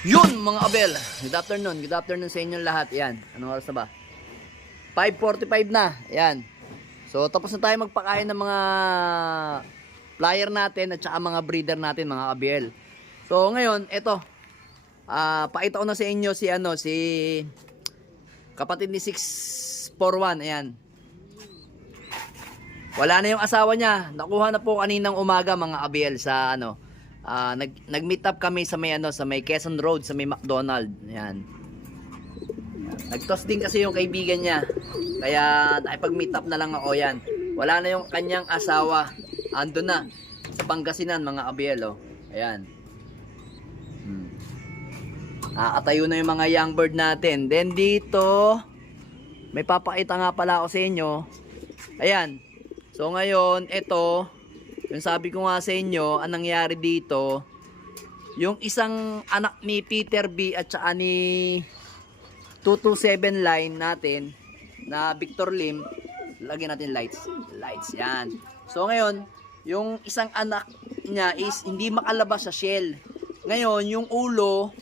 Yun mga abel, good afternoon sa inyong lahat. Yan, anong oras na ba? 5:45 na, yan. So tapos na tayo magpakain ng mga flyer natin at saka mga breeder natin mga abel. So ngayon, eto, pakita ko na sa inyo si kapatid ni 641, ayan. Wala na yung asawa niya, nakuha na po kaninang umaga mga abel sa nag-meet up kami sa may Quezon Road sa may McDonald. Ayan. Nag-toast din kasi yung kaibigan niya. Kaya nakipag-meet up na lang ako yan. Wala na yung kanyang asawa. Ando na sa Pangasinan mga abiel, oh. Ayan. Nakatayo na yung mga young bird natin. Then dito may papakita nga pala ako sa inyo. Ayan. So ngayon, ito yung sabi ko nga sa inyo, ang nangyari dito, yung isang anak ni Peter B at saka ni 227 line natin na Victor Lim, lagyan natin lights, yan. So ngayon, yung isang anak niya is hindi makalabas sa shell. Ngayon, yung ulo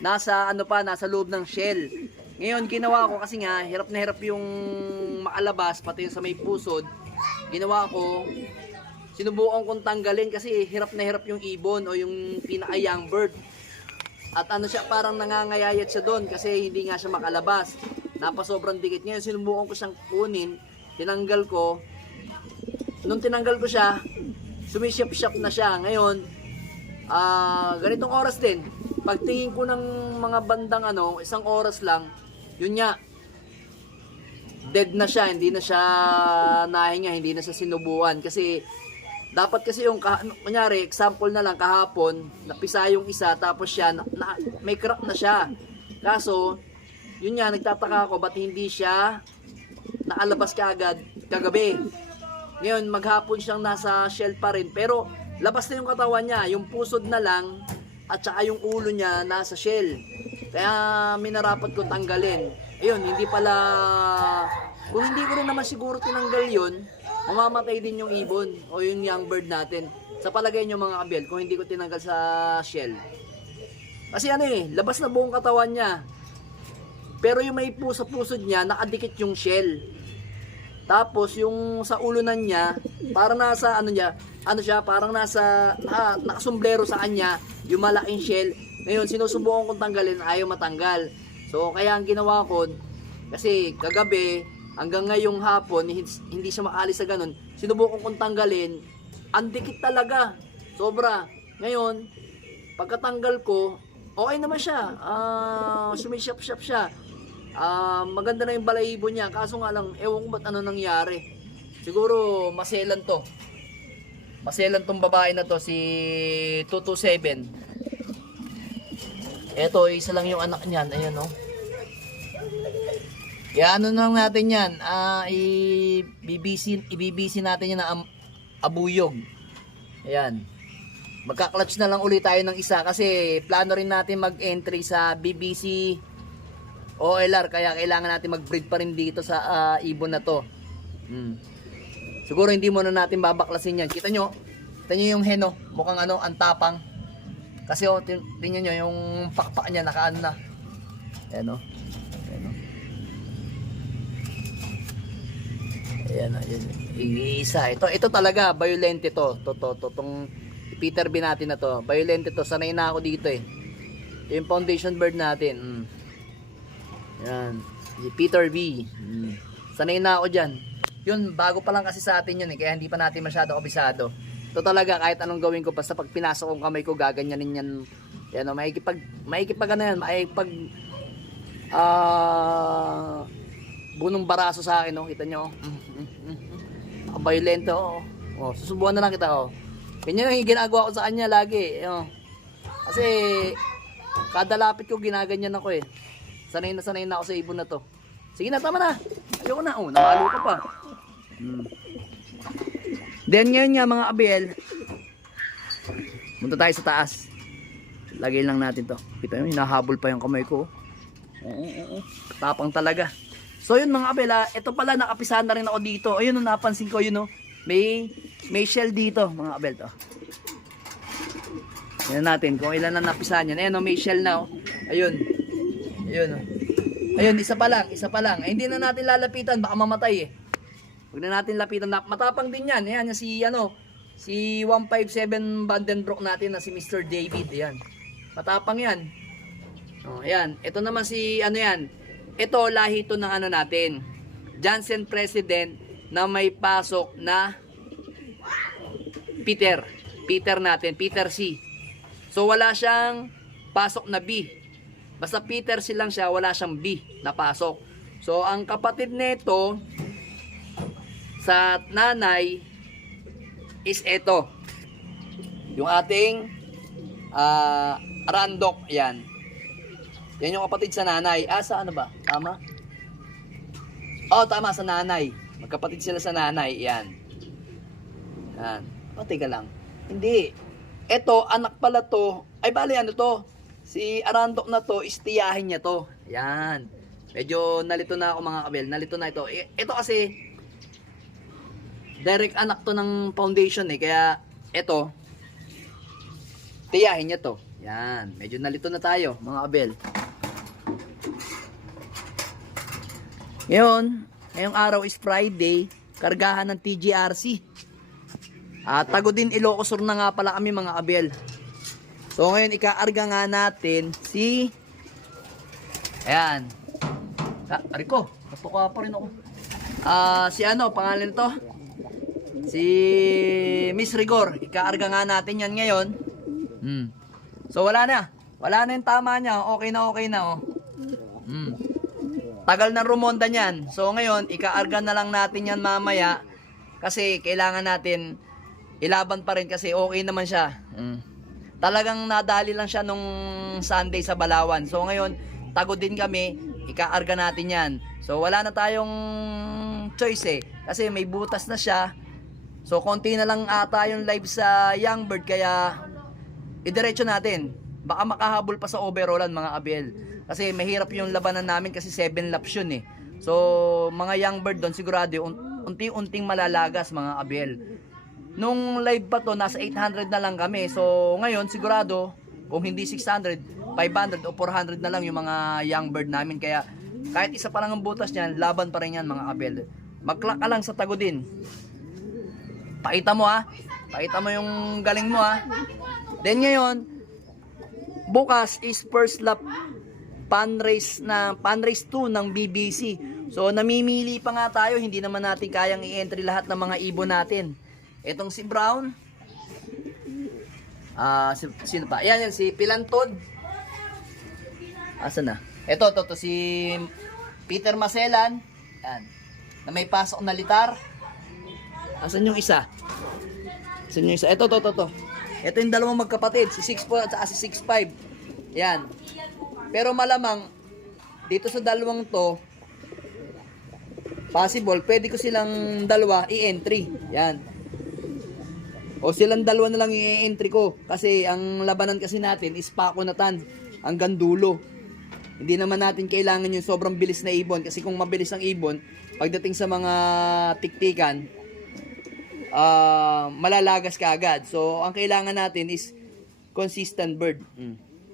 nasa nasa loob ng shell. Ngayon, ginawa ko kasi nga hirap na hirap yung makalabas pati yung sa may pusod. Ginawa ko, sinubukan kong tanggalin kasi hirap na hirap yung ibon o yung pinaka young bird. At siya, parang nangangayayat siya doon kasi hindi nga siya makalabas. Napasobrang dikit. Ngayon sinubukan ko siyang kunin, tinanggal ko. Nung tinanggal ko siya, sumisyap-syap na siya. Ngayon, ganitong oras din. Pagtingin ko ng mga bandang isang oras lang, yun nga, dead na siya, hindi na siya nahinga, hindi na siya sinubuan kasi dapat kasi yung kunyari example na lang kahapon napisa yung isa tapos siya may crack na siya, kaso yun nga nagtataka ako ba't hindi siya naalabas kaagad kagabi. Ngayon maghapon siyang nasa shell pa rin pero labas na yung katawan niya, yung pusod na lang at saka yung ulo niya nasa shell, kaya minarapat ko tanggalin. Ayun, hindi pala, kung hindi ko rin naman siguro tinanggal yun, mamamatay din yung ibon o yung young bird natin. Sa palagay nyo mga kabel, kung hindi ko tinanggal sa shell. Kasi labas na buong katawan niya. Pero yung may pusod niya, nakadikit yung shell. Tapos yung sa ulunan niya, parang nasa parang nasa, nakasumblero sa kanya, yung malaking shell. Ngayon, sinusubukan kong tanggalin, ayaw matanggal. So kaya ang ginawa ko, kasi kagabi hanggang ngayong hapon hindi siya maalis sa ganun, sinubukan kong tanggalin, ang dikit talaga, sobra. Ngayon pagkatanggal ko, okay naman siya, sumisyap-syap siya, maganda na yung balahibo niya, kaso nga lang ewan ko ba't nangyari. Siguro maselan tong babae na to, si 227. Eto, isa lang yung anak niyan. Ayan, oh. Kaya lang natin yan. Ibibisi natin yan na abuyog. Ayan. Magka-clutch na lang ulit tayo ng isa kasi plano rin natin mag-entry sa BBC OLR. Kaya kailangan natin mag-breed pa rin dito sa ibon na to. Siguro hindi muna natin babaklasin yan. Kita nyo yung hen, oh. Mukhang ang tapang. Kasi tingnan nyo yung pakpak niya nakaano na. Ayan, oh. Ayan, ayan. Isa. Ito talaga violent ito. Tong Peter B natin na to. Violent ito. Sanay na ako dito eh. Ito yung foundation bird natin. Ayan. Si Peter B. Sanay na ako diyan. Yun, bago pa lang kasi sa atin yun eh. Kaya hindi pa natin masyado kabisado. Ito talaga kahit anong gawin ko basta pag pinasok kong kamay ko gaganyanin yan. Yan, maikipag yan, bunong baraso sa akin, oh. Kita nyo, ang violento, oh. Oh, susubukan na lang kita, oh. Ganyan ang ginagawa ko sa kanya lagi, oh. Kasi kada lapit ko ginaganyan ako eh. Sanay na ako sa ibon na to. Sige na, tama na. Ayoko na, oh, namalo ka pa. Then ngayon nga mga abel, punta tayo sa taas. Lagay lang natin to. Kita nyo, hinahabol pa yung kamay ko. Tapang talaga. So yun mga abel, ito pala nakapisahan na rin ako dito. Ayun, napansin ko yun, may shell dito mga abel to. Tingnan natin kung ilan na napisahan yan. Ayan, may shell na, oh. Ayun. Ayun, oh. Ayun, isa pa lang. Ay, hindi na natin lalapitan, baka mamatay eh. Huwag na natin lapitan. Matapang din yan. Ayan, si 157 Vandenbroek natin na si Mr. David. Ayan. Matapang yan. Oh, ayan. Ito naman si, yan. Ito, lahi ito ng natin. Jansen President na may pasok na Peter natin, Peter C. So wala siyang pasok na B. Basta Peter C lang siya, wala siyang B na pasok. So ang kapatid nito sa nanay is ito. Yung ating Randok, yan. Yan yung kapatid sa nanay. Sa ano ba? Tama? Oh, tama, sa nanay. Magkapatid sila sa nanay, yan. Yan. Teka lang. Hindi. Ito, anak pala to. Ay, bali, ano to? Si Arandok na to, istiyahin niya to. Yan. Medyo nalito na ako mga kabel. Nalito na ito. Ito kasi, direct anak to ng foundation eh. Kaya, ito, tiyahin niya to. Yan. Medyo nalito na tayo, mga kabel. Ngayong araw is Friday. Kargahan ng TGRC. Tago din Ilocos Sur na nga pala kami mga kabel. So ngayon ikaarga nga natin si ayan. Ariko, natuka pa rin ako. Si pangalan nito? Si Miss Rigor. Ikaarga nga natin yan ngayon. So wala na yung tama niya. Okay na oh. Tagal na rumonda niyan. So ngayon ikaarga na lang natin yan mamaya. Kasi kailangan natin ilaban pa rin kasi okay naman siya. Talagang nadali lang siya nung Sunday sa Balawan. So ngayon, tago din kami, ikaarga natin yan. So wala na tayong choice eh. Kasi may butas na siya. So konti na lang ata yung live sa Young Bird. Kaya idiretso natin. Baka makahabol pa sa overallan mga abel. Kasi mahirap yung labanan namin kasi 7 laps yun eh. So mga Young Bird doon sigurado unti-unting malalagas mga abel. Nung live pa to, nasa 800 na lang kami. So, ngayon, sigurado, kung hindi 600, 500 o 400 na lang yung mga Young Bird namin. Kaya, kahit isa pa lang ang butas niyan, laban pa rin yan mga kabel. Mag-clock ka lang sa tago din. Pakita mo Pakita mo yung galing mo Then ngayon, bukas is first lap pan race 2 ng BBC. So, namimili pa nga tayo. Hindi naman natin kayang i-entry lahat ng mga ibon natin. Itong si Brown. Sino pa? Yan, si Pilantod. Asan na? Ito, si Peter Maselan. Yan. Na may pasok na litar. Asan yung isa? Ito. Ito yung dalawang magkapatid. Si 6'4 at si 6'5. Yan. Pero malamang, dito sa dalawang to, possible, pwede ko silang dalawa i-entry. Yan. O silang dalawa na lang i-entry ko. Kasi ang labanan kasi natin is pakunatan hanggang dulo. Hindi naman natin kailangan yung sobrang bilis na ibon. Kasi kung mabilis ang ibon, pagdating sa mga tiktikan, malalagas ka agad. So, ang kailangan natin is consistent bird.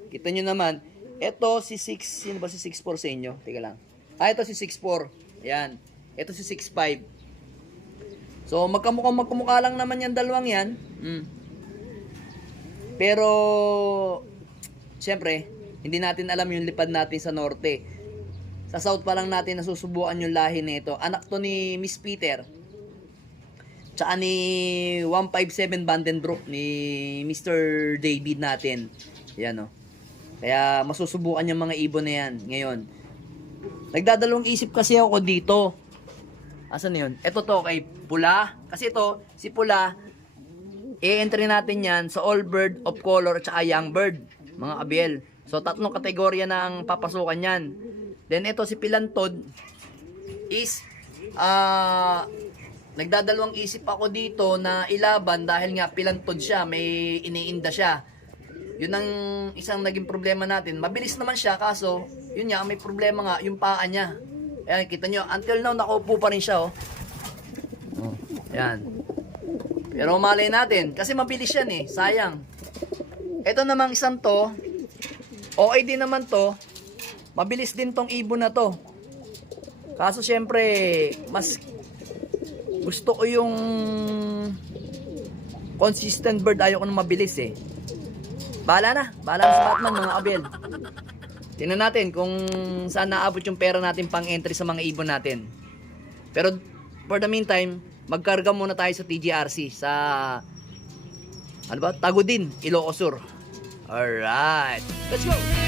Kita nyo naman, ito si 6, sino ba si 6'4 sa inyo? Teka lang. Ito si 6'4. Yan. Ito si 6'5. So, magkamukha lang naman yan dalawang yan. Pero, siyempre, hindi natin alam yung lipad natin sa norte. Sa south pa lang natin nasusubukan yung lahi nito. Anak to ni Miss Peter. Tsaka ni 157 Vandenbroek ni Mr. David natin. Yan Kaya masusubukan yung mga ibon na yan ngayon. Nagdadalawang isip kasi ako dito. Asan na yun? Ito to kay Pula. Kasi ito, si Pula, i-entry natin yan sa All Bird, of Color, at saka Young Bird. Mga abel. So, 3 kategorya na ang papasukan yan. Then, ito si Pilantod is, nagdadalawang isip ako dito na ilaban dahil nga Pilantod siya, may iniinda siya. Yun ang isang naging problema natin. Mabilis naman siya, kaso, yun nga, may problema nga, yung paa niya. Ayan, kita nyo, until now, nakaupo pa rin siya, Ayan. Pero malay natin, kasi mabilis yan sayang. Ito namang isang to, okay din naman to. Mabilis din tong ibon na to. Kaso syempre, mas gusto ko yung consistent bird. Ayaw ko nang mabilis eh. Bahala na sa Batman mga kabel. Tingnan natin kung saan naabot yung pera natin pang entry sa mga ibon natin. Pero for the meantime, magkarga muna tayo sa TGRC sa Tagudin, Ilocos Sur. Alright, let's go!